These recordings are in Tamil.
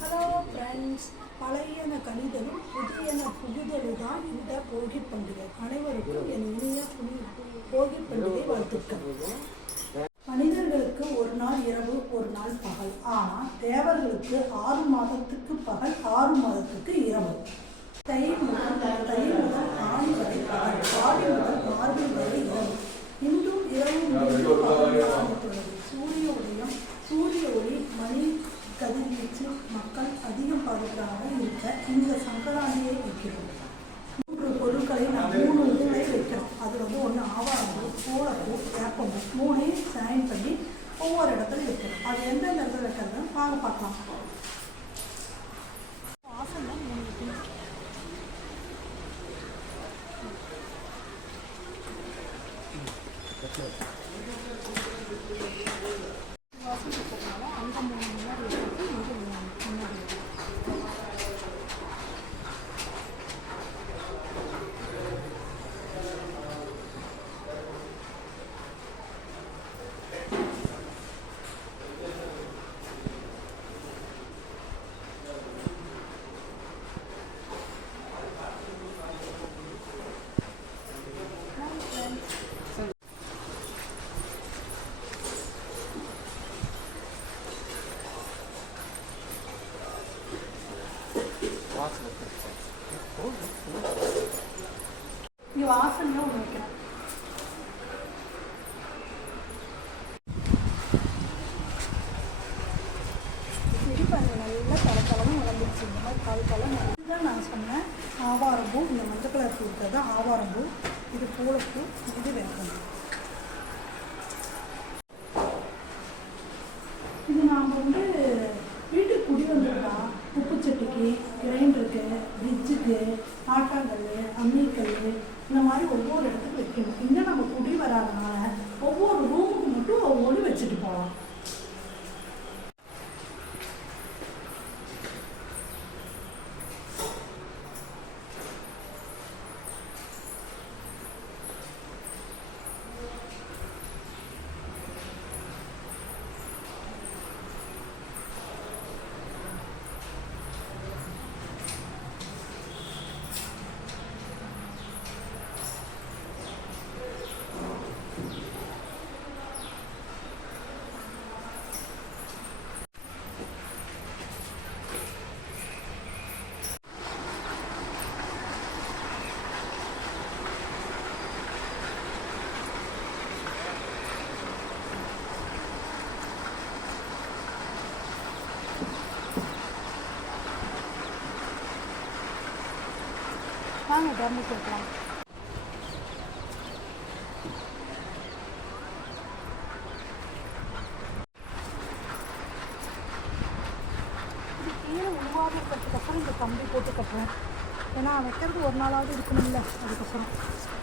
ஹலோ ஃப்ரெண்ட்ஸ் பழையன கழிதலும் புதியன புகுதலும் தான் இந்த போகி பண்டிகை. அனைவருக்கும் என் இனிய புனி போகி பண்டிகை வாழ்த்துக்கள். மனிதர்களுக்கு ஒரு நாள் இரவு ஒரு நாள் பகல். ஆனால் தேவர்களுக்கு ஆறு மாதத்துக்கு பகல் ஆறு மாதத்துக்கு இரவு. தை தை முதல் இந்த சங்கராந்தியை வைக்கிறோம். மூன்று பொருட்களை நான் மூணு இதுகளை வைக்கிறோம் அது வந்து ஒன்று ஆவாரம்பூ சோளப்பூ வேப்பம்பூ மூணையும் சைன் பண்ணி ஒவ்வொரு இடத்துல வைக்கிறோம். அது எந்தெந்த இடத்துல வைக்கிறதுன்னு வாங்க பார்க்கலாம். Thank you வைக்கணும். வாசல் இருக்கிறதுனால அங்கே மூணு முன்னாடி வச்சுட்டு இங்கே மூணு முன்னாடி வைக்கணும். இங்கே வாசல்ல ஒன்று செடி நல்லா தலை தலைன்னு வளர்ந்துருச்சு இந்த மாதிரி கால் இதுதான் நான் சொன்னேன் ஆவாரம்பூ இந்த மஞ்சள் கலர் பூ இருக்கிறது ஆவாரம்பூ இது பூளைப்பூ இது வேப்பம்பூ இது நாம் வந்து ட்ரெயின் கிரைண்டருக்கு பிரிட்ஜுக்கு ஆட்டாங்கல் அம்மிக்கல் இந்த மாதிரி ஒவ்வொரு இடத்துக்கு வைக்கணும். இங்கே நம்ம குடி வராதனால ஒவ்வொரு ரூமுக்கு மட்டும் ஒவ்வொரு வச்சுட்டு போகலாம். வாங்க டர்மிக்கு வைக்கலாம் இது இந்த கம்பி போட்டு கட்டுறேன். ஏன்னா வைக்கிறது ஒரு நாளாவது இருக்கணும்ல அதுக்கப்புறம்.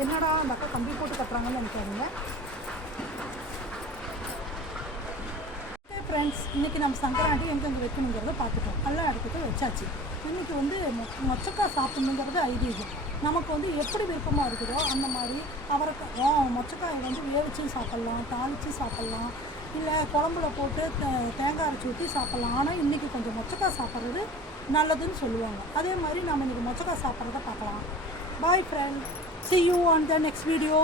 என்னடா அந்த அக்கா கம்பி போட்டு கட்டுறாங்கன்னு நினைக்காதீங்க. ஃப்ரெண்ட்ஸ் இன்றைக்கி நம்ம சங்கராண்டி எங்கெங்கே வைக்கணுங்கிறத பார்த்துட்டோம். எல்லா இடத்துக்கும் வச்சாச்சு. இன்றைக்கி வந்து மொ மொச்சக்காய் சாப்பிடணுங்கிறது ஐதீகம். நமக்கு வந்து எப்படி விருப்பமாக இருக்குதோ அந்த மாதிரி அவரைக்காய் மொச்சக்காயை வந்து வேவிச்சும் சாப்பிட்லாம் தாளித்து சாப்பிட்லாம். இல்லை குழம்புல போட்டு தேங்காய் அரைச்சி ஊற்றி சாப்பிட்லாம். ஆனால் இன்றைக்கி கொஞ்சம் மொச்சக்காய் சாப்பிட்றது நல்லதுன்னு சொல்லுவாங்க. அதே மாதிரி நம்ம இன்றைக்கி மொச்சக்காய் சாப்பிட்றத பார்க்கலாம். Bye friend see you on the next video